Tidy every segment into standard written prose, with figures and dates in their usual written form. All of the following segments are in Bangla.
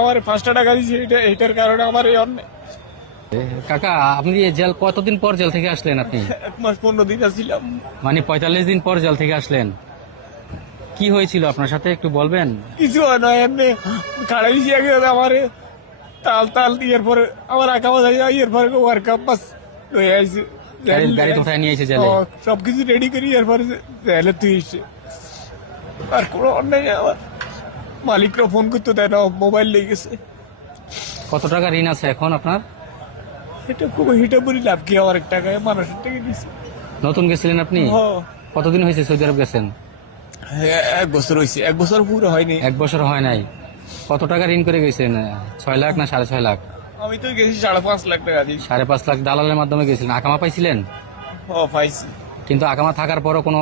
আমার 5টা টাকা দিয়েছে, এটার কারণে আমার এই অন্যায়। কাকা, আপনি জেল কতদিন পর জেল থেকে আসলেন? আপনি 1 মাস 15 দিন আসছিলাম। মানে 45 দিন পর জেল থেকে আসলেন। কি হয়েছিল আপনার সাথে একটু বলবেন? কিছু হয় না, এমনি খাড়াই দিয়ে গেছে আমার তাল তাল ইয়ের পরে আমার আঁকা বাজা ইয়ের পরে ওয়ার কাপ বাস হয়ে আইছে। গাড়ি কোথায় নিয়েছে জেলে? সবকিছু রেডি করি এরপরে জেলে তুই এসে আর কোনো অন্যায় আমার মালিকরা ফোন করতে দেয় না, মোবাইল লেগে গেছে। কত টাকা ঋণ আছে এখন আপনার? এটা খুব হিটা বলি লাভ কি, আমার এক টাকায় মানুষের টাকা দিচ্ছে। নতুন গেছিলেন আপনি? কতদিন হয়েছে সৌদি আরব গেছেন? 1 বছর হয়েছে, 1 বছর পুরো হয়নি। 1 বছর হয় নাই। কত টাকা ঋণ করে গেছেন? 6 লাখ না 6.5 লাখ? আমি তো গেছি 5.5 লাখ টাকা দিয়ে। 5.5 লাখ দালালের মাধ্যমে গেছিলেন। আকামা পাইছিলেন? পাইছি। কিন্তু আকামা থাকার পরও কোনো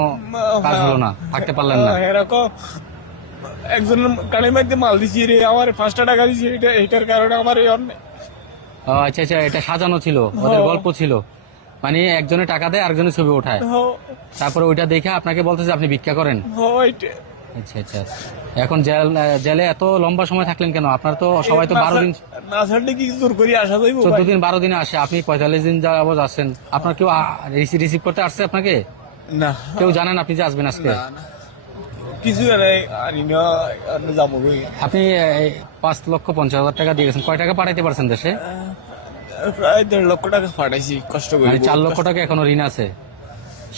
কাজ হলো না, থাকতে পারলেন না। এরকম একজন কানের মধ্যে মাল দিছি রে, আমার 5টা টাকা দিছি, এটার কারণে আমার এই অন্যায়। ও আচ্ছা আচ্ছা, এটা সাজানো ছিল, ওদের গল্প ছিল। মানে একজনে টাকা দেয়, আরেকজনের ছবি ওঠায়, তারপরে ওইটা দেখে আপনাকে বলতেছে আপনি ভিক্ষা করেন। আচ্ছা আচ্ছা। এখন জেলে এত লম্বা সময় থাকলেন কেন? আপনার তো সবাই তো 12 দিন না ছাড়লে কি জোর করে আসা যাইব? 14 দিন 12 দিনে আসে, আপনি 45 দিন যাবত আসছেন। আপনার কেউ রিসিভ করতে আসছে আপনাকে? না, কেউ জানেন আপনি যে আসবেন আজকে? কিছু নাই, আনি না যাবো। আপনি 5,50,000 টাকা দিয়ে গেছেন। কয় টাকা পাঠাইতে পারছেন দেশে? প্রায় 1.5 লক্ষ টাকা পাঠাইছি কষ্ট করে। মানে 4 লক্ষ টাকা এখনো ঋণ আছে।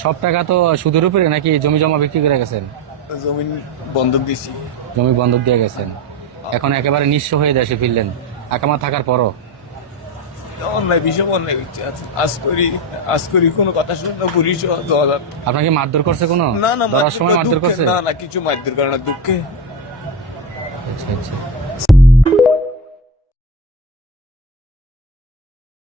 সব টাকা তো সুদের উপরে, নাকি জমি জমা বিক্রি করে গেছেন? জমি বন্ধক দিছি। জমি বন্ধক দিয়ে গেছেন, এখন একেবারে নিঃস্ব হয়ে দেশে ফিরলেন আকামা থাকার পরও। অন্যায় বিষয় অন্যায় করছে। আজ করি কোনো কথা শুনে না, পুলিশ আপনাকে মারধর করছে কোনো? না না, ধরার সময় মারধর করছে? না না, কিছু মারধর করে না, দুঃখে। আচ্ছা আচ্ছা।